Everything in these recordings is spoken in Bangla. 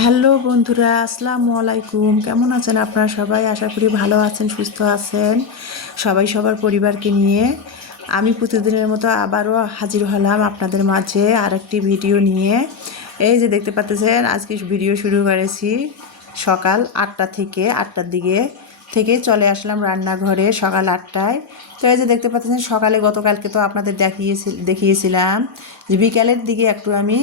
হ্যালো বন্ধুরা, আসসালামু আলাইকুম। কেমন আছেন আপনারা সবাই? আশা করি ভালো আছেন, সুস্থ আছেন। সবাই সবার পরিবারকে নিয়ে আমি প্রতিদিনের মতো আবারও হাজির হলাম আপনাদের মাঝে আরেকটি ভিডিও নিয়ে। এই যে দেখতে পাচ্ছেন, আজকে ভিডিও শুরু করেছি সকাল 8টা থেকে, 8টার দিকে থেকে চলে আসলাম রান্নাঘরে সকাল 8টায়। তো এই যে দেখতে পাচ্ছেন, সকালে গতকালকে তো আপনাদের দেখিয়েছিলাম যে বিকালের দিকে একটু আমি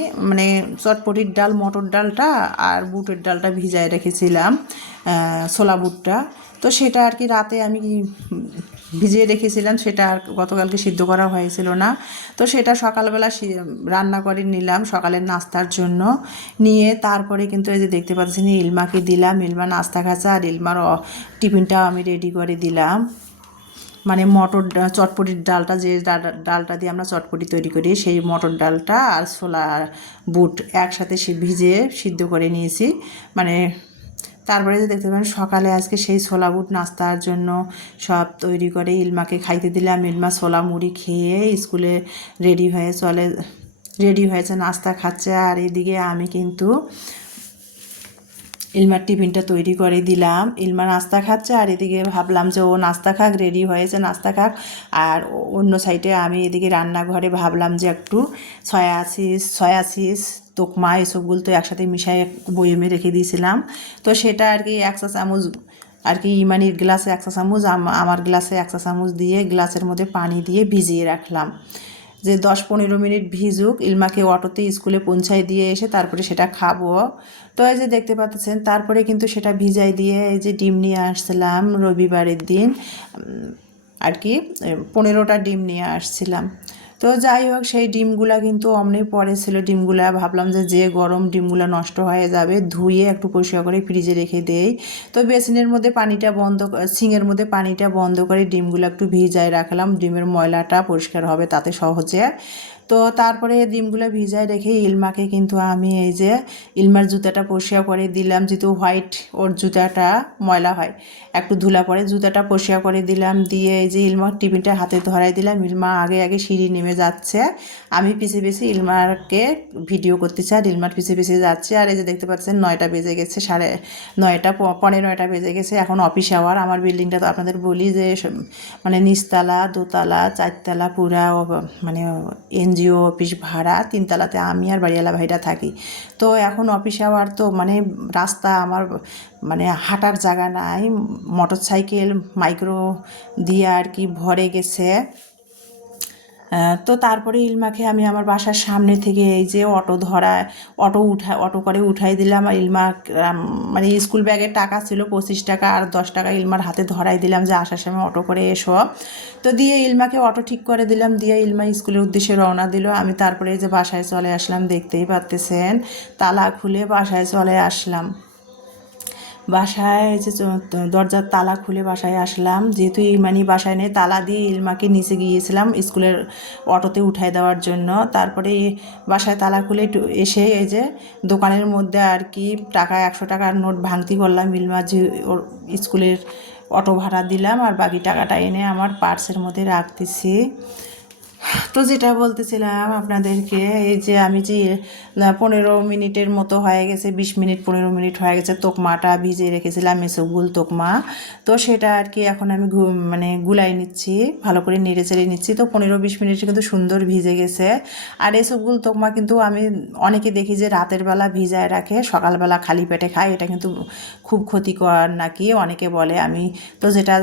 চটপটির ডাল, মটর ডালটা আর বুটের ডালটা ভিজায় রেখেছিলাম, ছোলা বুটটা। তো সেটা আর কি রাতে আমি ভিজিয়ে রেখেছিলাম, সেটা আর গতকালকে সিদ্ধ করা হয়েছিল না। তো সেটা সকালবেলা রান্না করে নিলাম সকালের নাস্তার জন্য। নিয়ে তারপরে কিন্তু এই যে দেখতে পাচ্ছেন, ইলমাকে দিলাম, ইলমা নাস্তা খাচ্ছে, আর ইলমার টিফিনটাও আমি রেডি করে দিলাম। মটর চটপটির ডালটা, যে ডালটা দিয়ে আমরা চটপটি তৈরি করি, সেই মটর ডালটা আর ছোলা বুট একসাথে ভিজে সিদ্ধ করে নিয়েছি। মানে তারপরে যে দেখতে পাবেন, সকালে আজকে সেই ছোলা বুট নাস্তার জন্য সব তৈরি করে ইলমাকে খাইতে দিলাম। ইলমা ছোলা মুড়ি খেয়ে স্কুলে রেডি হয়েছে, নাস্তা খাচ্ছে। আর এদিকে আমি কিন্তু ইলমার টিফিনটা তৈরি করে দিলাম। ইলমা নাস্তা খাচ্ছে, আর এদিকে ভাবলাম যে ও নাস্তা খাক, রেডি হয়েছে, নাস্তা খাক। আর অন্য সাইডে আমি এদিকে রান্নাঘরে ভাবলাম যে একটু সয়া চিজ তোকমা এসবগুলো তো একসাথে মিশাই বয়েমে রেখে দিয়েছিলাম। তো সেটা আর কি 1 চা চামচ আর কি ইমানির গ্লাসে 1 চা চামচ, আমার গ্লাসে 1 চা চামচ দিয়ে গ্লাসের মধ্যে পানি দিয়ে ভিজিয়ে রাখলাম, যে 10-15 মিনিট ভিজুক। ইলমাকে অটোতে স্কুলে পৌঁছায় দিয়ে এসে তারপরে সেটা খাবো। তো এই যে দেখতে পাচ্ছেন, তারপরে কিন্তু সেটা ভিজাই দিয়ে এই যে ডিম নিয়ে আসছিলাম রবিবারের দিন, আর কি 15টা ডিম নিয়ে আসছিলাম। তো যাই হোক, সেই ডিমগুলা কিন্তু অমনি পড়েছিল। ডিমগুলা ভাবলাম যে গরম ডিমগুলা নষ্ট হয়ে যাবে, ধুয়ে একটু পরিষ্কার করে ফ্রিজে রেখে দেই। তো বেসিনের মধ্যে পানিটা সিঙের মধ্যে পানিটা বন্ধ করে ডিমগুলো একটু ভিজায় রাখলাম, ডিমের ময়লাটা পরিষ্কার হবে তাতে সহজে। তো তারপরে ডিমগুলো ভিজায় রেখে ইলমাকে কিন্তু আমি এই যে ইলমার জুতাটা পরিষ্কার করে দিলাম, যেহেতু হোয়াইট ওর জুতাটা ময়লা হয়, একটু ধুলা পরে জুতাটা পরিষ্কার করে দিলাম। দিয়ে এই যে ইলমার টিফিনটা হাতে ধরাই দিলাম। ইলমা আগে আগে সিঁড়ি নেমে যাচ্ছে, আমি পিছে পিছে ইলমাকে ভিডিও করতেছি, আর ইলমার পিছে পিছে যাচ্ছে। আর এই যে দেখতে পাচ্ছেন, 9টা বেজে গেছে, 9:30 পৌনে 9টা বেজে গেছে। এখন অফিস আওয়ার। আমার বিল্ডিংটা তো আপনাদের বলি যে নিচতলা, দোতলা, 4তলা পুরা এনজিও অফিস ভাড়া, 3তলাতে আমি আর বাড়িওয়ালা ভাইরা থাকি। তো এখন অফিস আওয়ার, তো রাস্তা আমার হাঁটার জায়গা নাই, মোটর সাইকেল মাইক্রো দিয়ে আর কি ভরে গেছে। তো তারপরে ইলমাকে আমি আমার বাসার সামনে থেকে এই যে অটো করে উঠাই দিলাম। আর ইলমা স্কুল ব্যাগের টাকা ছিল 25 টাকা, আর 10 টাকা ইলমার হাতে ধরাই দিলাম যে আসার সময় অটো করে এসো। তো দিয়ে ইলমাকে অটো ঠিক করে দিলাম, দিয়ে ইলমা স্কুলের উদ্দেশ্যে রওনা দিল। আমি তারপরে এই যে বাসায় চলে আসলাম, দেখতেই পাচ্তেছেন, তালা খুলে বাসায় চলে আসলাম। বাসায় যে দরজার তালা খুলে বাসায় আসলাম, যেহেতু ইমানি বাসায় নেই, তালা দিয়ে ইলমাকে নিচে গিয়েছিলাম স্কুলের অটোতে উঠাই দেওয়ার জন্য। তারপরে বাসায় তালা খুলে এসে এই যে দোকানের মধ্যে আর কি 100 টাকার নোট ভাঙতি করলাম। ইলমা যে ওর স্কুলের অটো ভাড়া দিলাম, আর বাকি টাকাটা এনে আমার পার্সের মধ্যে রাখতেছি। তো যেটা বলতেছিলাম আপনাদেরকে, এই যে আমি যে 15 মিনিটের মতো হয়ে গেছে, 20 মিনিট 15 মিনিট হয়ে গেছে, তোকমাটা ভিজিয়ে রেখেছিলাম, এসবগুল তোকমা। তো সেটা আর কি এখন আমি গুলাই নিচ্ছি, ভালো করে নেড়ে চেড়ে নিচ্ছি। তো 15-20 মিনিট কিন্তু সুন্দর ভিজে গেছে। আর এসবগুল তোকমা কিন্তু আমি অনেকে দেখি যে রাতের বেলা ভিজায় রাখে, সকালবেলা খালি পেটে খায়, এটা কিন্তু খুব ক্ষতিকর নাকি অনেকে বলে। আমি তো যেটা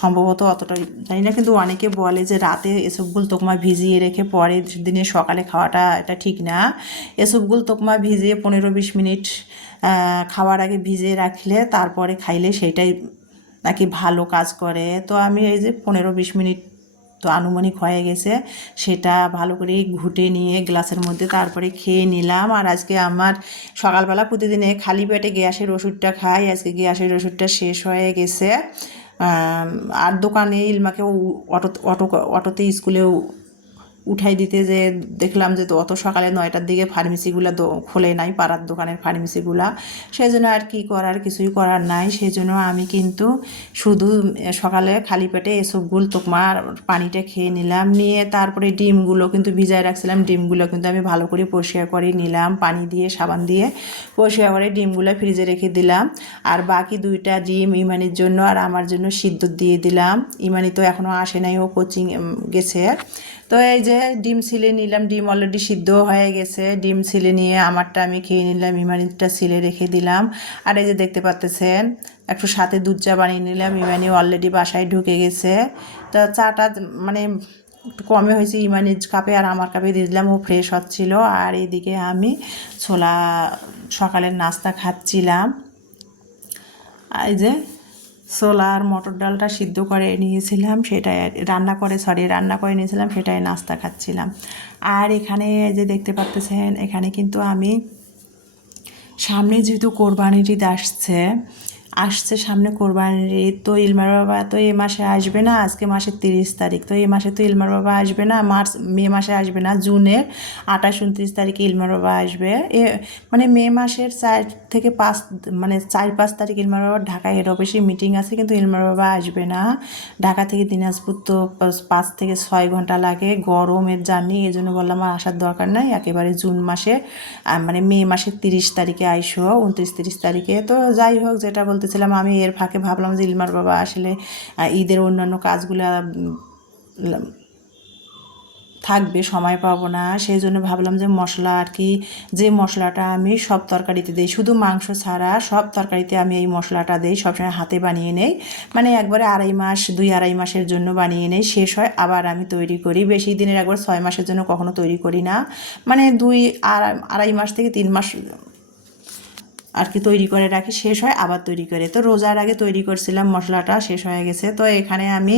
সম্ভবত অতটা জানি না, কিন্তু অনেকে বলে যে রাতে এসবগুলো তোকমা ভিজিয়ে রেখে পরের দিনে সকালে খাওয়াটা এটা ঠিক না। এসবগুলো তোকমা ভিজিয়ে 15-20 মিনিট খাওয়ার আগে ভিজিয়ে রাখলে তারপরে খাইলে সেটাই নাকি ভালো কাজ করে। তো আমি এই যে 15-20 মিনিট তো আনুমানিক হয়ে গেছে, সেটা ভালো করে ঘুটে নিয়ে গ্লাসের মধ্যে তারপরে খেয়ে নিলাম। আর আজকে আমার সকালবেলা প্রতিদিনে খালি পেটে গ্যাসের ওষুধটা খাই, আজকে গ্যাসের ওষুধটা শেষ হয়ে গেছে। আর দোকানে ইলমাকে অটোতে স্কুলেও উঠাই দিতে যে দেখলাম যে তো অত সকালে 9টার দিকে ফার্মেসিগুলো খোলে নাই, পাড়ার দোকানের ফার্মেসিগুলা। সেই জন্য আর কি করার, কিছুই করার নাই। সেই জন্য আমি কিন্তু শুধু সকালে খালি পেটে এসবগুলো তোমার পানিটা খেয়ে নিলাম, নিয়ে তারপরে ডিমগুলো কিন্তু ভিজায় রাখছিলাম, ডিমগুলো কিন্তু আমি ভালো করে পরিষ্কার করে নিলাম, পানি দিয়ে সাবান দিয়ে পরিষ্কার করে ডিমগুলো ফ্রিজে রেখে দিলাম। আর বাকি 2টা ডিম ইমানির জন্য আর আমার জন্য সিদ্ধ দিয়ে দিলাম। ইমানি তো এখনও আসে নাই, ও কোচিং গেছে। তো এই যে ডিম ছিলে নিলাম, ডিম অলরেডি সিদ্ধ হয়ে গেছে, ডিম ছিলে নিয়ে আমারটা আমি খেয়ে নিলাম, ইমানিটা ছিলে রেখে দিলাম। আর এই যে দেখতে পাচ্ছেন একটু সাথে দুধ চা বানিয়ে নিলাম, ইমানি অলরেডি বাসায় ঢুকে গেছে। তো চাটা মানে একটু কমে হয়েছে, ইমানির কাপে আর আমার কাপে দিয়ে দিলাম, ও ফ্রেশ হচ্ছিল। আর এদিকে আমি ছোলা সকালের নাস্তা খাচ্ছিলাম। এই যে ছোলা আর মটর ডালটা সিদ্ধ করে নিয়েছিলাম, সেটাই রান্না করে নিয়েছিলাম, সেটাই নাস্তা খাচ্ছিলাম। আর এখানে যে দেখতে পাচ্ছেন, এখানে কিন্তু আমি সামনে যেহেতু কোরবানির ঈদ আসছে সামনে কোরবানির ঈদ, তো ইলমার বাবা তো এ মাসে আসবে না, আজকে মাসের 30 তারিখ, তো এই মাসে তো ইলমার বাবা আসবে না, মে মাসে আসবে না, জুনের 28-29 তারিখে ইলমার বাবা আসবে। মানে মে মাসের 4 থেকে 5 মানে 4-5 তারিখ ইলমার বাবার ঢাকায় হেড অফিসে মিটিং আছে, কিন্তু ইলমার বাবা আসবে না। ঢাকা থেকে দিনাজপুর তো 5 থেকে 6 ঘন্টা লাগে, গরমের জার্নি, এই জন্য বললাম আর আসার দরকার নাই, একেবারে জুন মাসে মানে মে মাসের 30 তারিখে আইসো, 29-30 তারিখে। তো যাই হোক, যেটা বলতেছিলাম, আমি এর ফাঁকে ভাবলাম যে ইলমার বাবা আসলে ঈদের অন্যান্য কাজগুলা থাকবে, সময় পাবো না, সেই জন্য ভাবলাম যে মশলা আর কি, যে মশলাটা আমি সব তরকারিতে দিই, শুধু মাংস ছাড়া সব তরকারিতে আমি এই মশলাটা দিই, সবসময় হাতে বানিয়ে নেই, মানে একবারে 2-2.5 মাসের জন্য বানিয়ে নেই, শেষ হয় আবার আমি তৈরি করি। বেশি দিনের, একবার 6 মাসের জন্য কখনো তৈরি করি না, মানে 2-2.5 মাস থেকে 3 মাস আর কি তৈরি করে রাখি, শেষ হয় আবার তৈরি করে। তো রোজার আগে তৈরি করছিলাম, মশলাটা শেষ হয়ে গেছে। তো এখানে আমি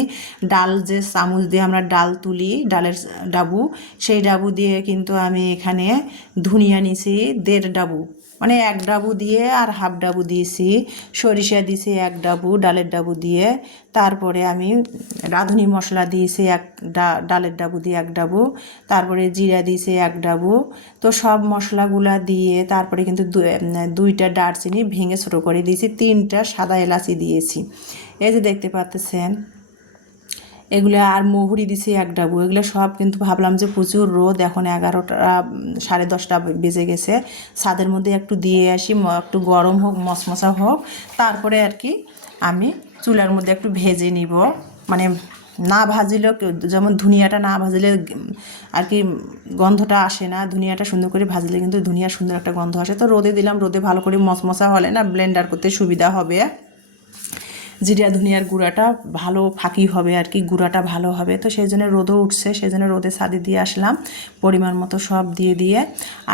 ডাল, যে চামচ দিয়ে আমরা ডাল তুলি, ডালের ডাবু, সেই ডাবু দিয়ে কিন্তু আমি এখানে ধনিয়া নিছি 1.5 ডাবু, মানে 1 ডাবু দিয়ে আর হাফ ডাবু দিয়েছি, সরিষা দিয়েছি 1 ডাবু ডালের ডাবু দিয়ে, তারপরে আমি রাঁধুনি মশলা দিয়েছি ডালের ডাবু দিয়ে 1 ডাবু, তারপরে জিরা দিয়েছি 1 ডাবু। তো সব মশলাগুলা দিয়ে তারপরে কিন্তু 2টা দারচিনি ভেঙে ছোটো করে দিয়েছি, 3টা সাদা এলাচি দিয়েছি, এই যে দেখতে পাচ্ছেন এগুলো। আর মহুরি দিছি 1 ডাবু। এগুলো সব কিন্তু ভাবলাম যে প্রচুর রোদ, এখন 11টা 10:30 বেজে গেছে, ছাদের মধ্যে একটু দিয়ে আসি, একটু গরম হোক, মশমশা হোক, তারপরে আর কি আমি চুলার মধ্যে একটু ভেজে নিব। মানে না ভাজিলেও, যেমন ধনিয়াটা না ভাজলে আর কি গন্ধটা আসে না, ধনিয়াটা সুন্দর করে ভাজলে কিন্তু ধনিয়ার সুন্দর একটা গন্ধ আসে। তো রোদে দিলাম, রোদে ভালো করে মশমশা হলে না ব্লেন্ডার করতে সুবিধা হবে, জিরা ধনিয়ার গুঁড়াটা ভালো ফাঁকি হবে আর কি, গুঁড়াটা ভালো হবে। তো সেই জন্য রোদও উঠছে, সেই জন্য রোদে ছাদে দিয়ে আসলাম, পরিমাণ মতো সব দিয়ে।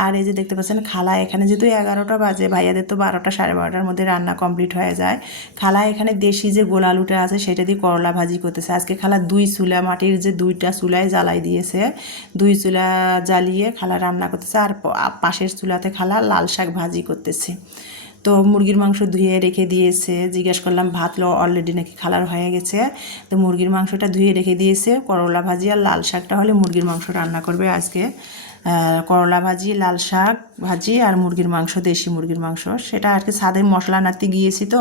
আর এই যে দেখতে পাচ্ছেন খালা এখানে, যেহেতু 11টা বাজে, ভাইয়াদের তো 12টা 12:30টার মধ্যে রান্না কমপ্লিট হয়ে যায়, খালা এখানে দেশি যে গোল আলুটা আছে সেটা দিয়ে করলা ভাজি করতেছে। আজকে খালা 2 চুলা, মাটির যে 2টা চুলায় জ্বালাই দিয়েছে, 2 চুলা জ্বালিয়ে খালা রান্না করতেছে। আর পাশের চুলাতে খালা লাল শাক ভাজি করতেছে। তো মুরগির মাংস ধুয়ে রেখে দিয়েছে, জিজ্ঞেস করলাম ভাত অলরেডি নাকি খালার হয়ে গেছে, তো মুরগির মাংসটা ধুয়ে রেখে দিয়েছে, করলা ভাজি আর লাল শাকটা হলে মুরগির মাংস রান্না করবে আজকে। করলা ভাজি, লাল শাক ভাজি আর মুরগির মাংস, দেশি মুরগির মাংস, সেটা আর কি ছাদে মশলা নাড়তে গিয়েছি, তো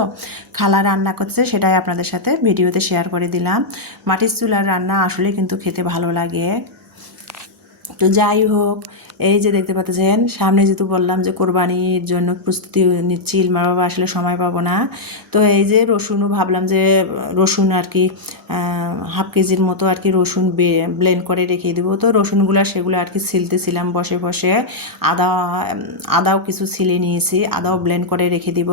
খালা রান্না করছে, সেটাই আপনাদের সাথে ভিডিওতে শেয়ার করে দিলাম। মাটির চুলার রান্না আসলে কিন্তু খেতে ভালো লাগে। তো যাই হোক, এই যে দেখতে পাচ্ছেন সামনে, যেহেতু বললাম যে কোরবানির জন্য প্রস্তুতি নিচ্ছি, ইলমার বাবা আসলে সময় পাবো না, তো এই যে রসুনও ভাবলাম যে রসুন আর কি 1/2 কেজির মতো আর কি রসুন ব্লেন্ড করে রেখে দেবো। তো রসুনগুলো সেগুলো আর কি ছিলতেছিলাম বসে বসে, আদাও কিছু ছিলে নিয়েছি, আদাও ব্লেন্ড করে রেখে দিব।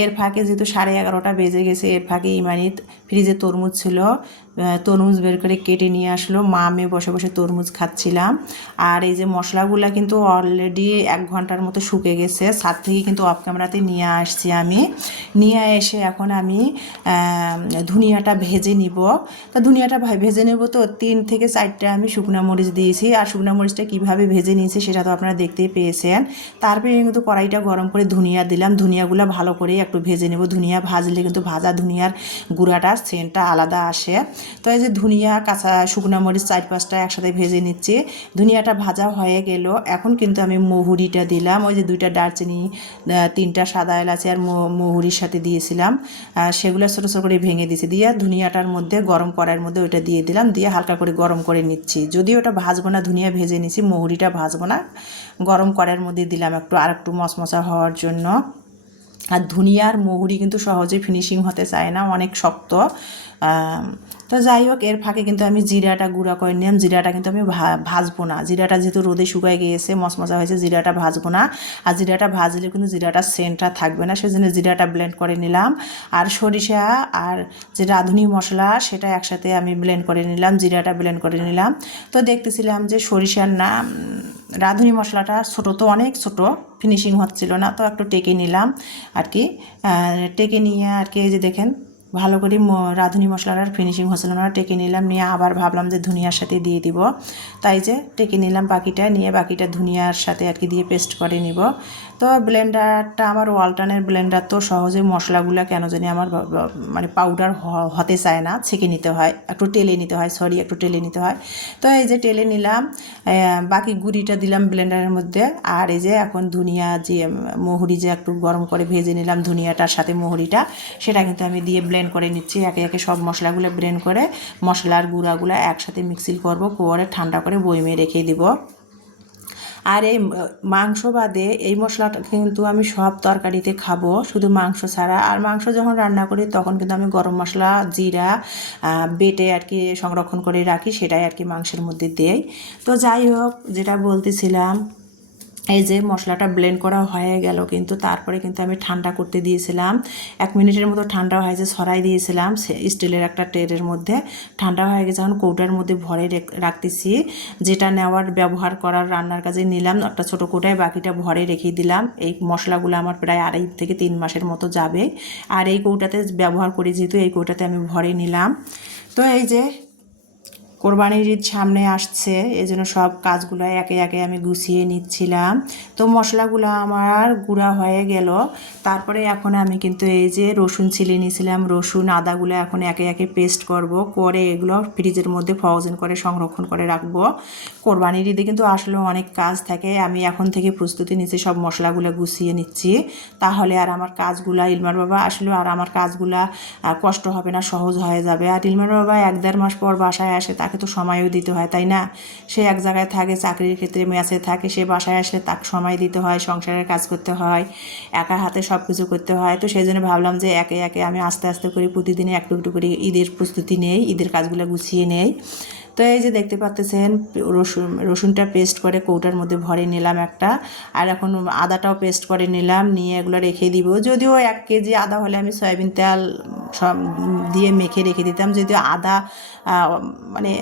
এর ফাঁকে যেহেতু 11:30টা বেজে গেছে, এর ফাঁকে ইমানিত ফ্রিজে তরমুজ ছিল, তরমুজ বের করে কেটে নিয়ে আসলো, মা আমি বসে বসে তরমুজ খাচ্ছিলাম। আর এই যে মশলাগুলো কিন্তু অলরেডি 1 ঘন্টার মতো শুকে গেছে, ছাদ থেকে কিন্তু অফ ক্যামেরাতে নিয়ে আসছি আমি। নিয়ে এসে এখন আমি ধনিয়াটা ভেজে নিব। তো ধনিয়াটা ভেজে নেব, তো 3 থেকে 4টা আমি শুকনো মরিচ দিয়েছি। আর শুকনো মরিচটা কীভাবে ভেজে নিয়েছি সেটা তো আপনারা দেখতেই পেয়েছেন। তারপরে কিন্তু কড়াইটা গরম করে ধনিয়া দিলাম, ধনিয়াগুলো ভালো করে একটু ভেজে নেব। ধনিয়া ভাজলে কিন্তু ভাজা ধনিয়ার গুঁড়াটার সেন্টটা আলাদা আসে। তো এই যে ধনিয়া কাঁচা শুকনো মরিচ 4-5টা একসাথে ভেজে নিচ্ছি। ধনিয়াটা ভাজা হয়ে গেল, এখন কিন্তু আমি মহুরিটা দিলাম। ওই যে 2টা দারচিনি, 3টা সাদা এলাচি আর মহুরির সাথে দিয়েছিলাম, সেগুলো ছোটো ছোটো করে ভেঙে দিয়েছি। দিয়ে ধনিয়াটার মধ্যে গরম কড়াইয়ের মধ্যে ওইটা দিয়ে দিলাম, দিয়ে হালকা করে গরম করে নিচ্ছি। যদিও ওটা ভাজবো না, ধনিয়া ভেজে নিচ্ছি, মহুরিটা ভাজবো না, গরম কড়াইয়ের মধ্যে দিলাম আর একটু মশমশা হওয়ার জন্য। আর ধনিয়ার মহুরি কিন্তু সহজে ফিনিশিং হতে চায় না, অনেক শক্ত। তো যাই হোক, এর ফাঁকে কিন্তু আমি জিরাটা গুঁড়া করে নিলাম। জিরাটা কিন্তু আমি ভাজবো না, জিরাটা যেহেতু রোদে শুকায় গিয়েছে, মশমশা হয়েছে, জিরাটা ভাজবো না। আর জিরাটা ভাজলে কিন্তু জিরাটার সেন্টটা থাকবে না, সেজন্য জিরাটা ব্লেন্ড করে নিলাম। আর সরিষা আর যে রাঁধুনি মশলা সেটা একসাথে আমি ব্লেন্ড করে নিলাম, জিরাটা ব্লেন্ড করে নিলাম। তো দেখতেছিলাম যে সরিষার না রাঁধুনি মশলাটা ছোটো, তো অনেক ছোটো, ফিনিশিং হচ্ছিল না, তো একটু টেকে নিলাম আর কি। টেকে নিয়ে আর কি এই যে দেখেন ভালো করে রাঁধুনি মশলাটার ফিনিশিং হচ্ছিল না, টেকে নিলাম। নিয়ে আবার ভাবলাম যে ধনিয়ার সাথে দিয়ে দিব, তাই যে টেকে নিলাম বাকিটা, নিয়ে বাকিটা ধনিয়ার সাথে আর কি দিয়ে পেস্ট করে নিব। তো ব্লেন্ডারটা আমার ওয়ালটনের ব্লেন্ডার, তো সহজে মশলাগুলো কেন জানি আমার মানে পাউডার হতে চায় না, ছেঁকে নিতে হয়, একটু টেলে নিতে হয়, একটু টেলে নিতে হয়। তো এই যে টেলে নিলাম, বাকি গুঁড়িটা দিলাম ব্লেন্ডারের মধ্যে। আর এই যে এখন ধনিয়া যে মহুরি যে একটু গরম করে ভেজে নিলাম, ধনিয়াটার সাথে মহুরিটা, সেটা কিন্তু আমি দিয়ে ব্লেন্ড করে নিচ্ছি। একে একে সব মশলাগুলো ব্লেন্ড করে মশলার গুঁড়াগুলো একসাথে মিক্সিং করব, করে ঠান্ডা করে বয়মে রেখে দিব। আর এই মাংস বাদে এই মশলাটা কিন্তু আমি সব তরকারিতে খাবো, শুধু মাংস ছাড়া। আর মাংস যখন রান্না করি তখন কিন্তু আমি গরম মশলা, জিরা বেটে আর কি সংরক্ষণ করে রাখি, সেটাই আর কি মাংসের মধ্যে দেই। তো যাই হোক, যেটা বলতেছিলাম, এই যে মশলাটা ব্লেন্ড করা হয়ে গেল, কিন্তু তারপরে কিন্তু আমি ঠান্ডা করতে দিয়েছিলাম। 1 মিনিটের মতো ঠান্ডা হয়েছে, ছড়াই দিয়েছিলাম স্টিলের একটা ট্রের মধ্যে। ঠান্ডা হয়ে গেছে, এখন কৌটার মধ্যে ভরে রাখতেছি। যেটা নেওয়ার ব্যবহার করার রান্নার কাজে নিলাম একটা ছোটো কৌটায়, বাকিটা ভরে রেখে দিলাম। এই মশলাগুলো আমার প্রায় 2.5 থেকে 3 মাসের মতো যাবে। আর এই কৌটাতে ব্যবহার করি যেহেতু, এই কৌটাতে আমি ভরে নিলাম। তো এই যে কোরবানির ঈদ সামনে আসছে, এই জন্য সব কাজগুলো একে একে আমি গুছিয়ে নিচ্ছিলাম। তো মশলাগুলো আমার গুঁড়া হয়ে গেল। তারপরে এখন আমি কিন্তু এই যে রসুন ছিলে নিয়েছিলাম, রসুন আদাগুলো এখন একে একে পেস্ট করব, করে এগুলো ফ্রিজের মধ্যে ফ্রোজেন করে সংরক্ষণ করে রাখবো। কোরবানির ঈদে কিন্তু আসলে অনেক কাজ থাকে, আমি এখন থেকে প্রস্তুতি নিচ্ছি, সব মশলাগুলো গুছিয়ে নিচ্ছি। তাহলে আর আমার কাজগুলা, ইলমার বাবা আসলে আর আমার কাজগুলা কষ্ট হবে না, সহজ হয়ে যাবে। আর ইলমার বাবা 1-1.5 মাস পর বাসায় আসে, তাকে তো সময়ও দিতে হয়, তাই না? সে এক জায়গায় থাকে, চাকরির ক্ষেত্রে মেসে থাকে, সে বাসায় আসলে তাকে সময় দিতে হয়, সংসারের কাজ করতে হয়, একা হাতে সব কিছু করতে হয়। তো সেই জন্য ভাবলাম যে একে একে আমি আস্তে আস্তে করে প্রতিদিনে একটু একটু করে ঈদের প্রস্তুতি নেই, ঈদের কাজগুলো গুছিয়ে নেই। তো এই যে দেখতে পাচ্ছেন রসুনটা পেস্ট করে কৌটার মধ্যে ভরে নিলাম একটা। আর এখন আদাটাও পেস্ট করে নিলাম, নিয়ে এগুলো রেখে দিব। যদিও 1 কেজি আদা হলে আমি সয়াবিন তেল সব দিয়ে মেখে রেখে দিতাম, যদিও আদা মানে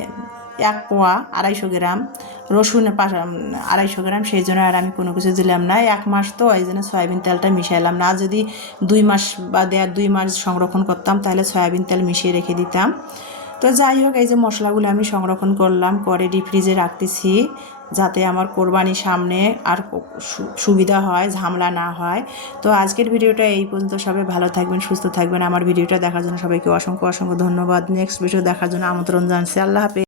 1 পোয়া 250 গ্রাম, রসুন 250 গ্রাম, সেই জন্য আর আমি কোনো কিছু দিলাম না। 1 মাস তো এই জন্য সয়াবিন তেলটা মিশাইলাম না। যদি 2 মাস বা 1.5-2 মাস সংরক্ষণ করতাম তাহলে সয়াবিন তেল মিশিয়ে রেখে দিতাম। তো যাই হোক, এই যে মশলাগুলো আমি সংরক্ষণ করলাম, করে ডিপ ফ্রিজে রাখতেছি, যাতে আমার কোরবানি সামনে আর সুবিধা হয়, ঝামেলা না হয়। তো আজকের ভিডিওটা এই পর্যন্ত। সবাই ভালো থাকবেন, সুস্থ থাকবেন। আমার ভিডিওটা দেখার জন্য সবাইকে অসংখ্য অসংখ্য ধন্যবাদ। নেক্সট ভিডিও দেখার জন্য আমন্ত্রণ জানাচ্ছি। আল্লাহ হাফেজ।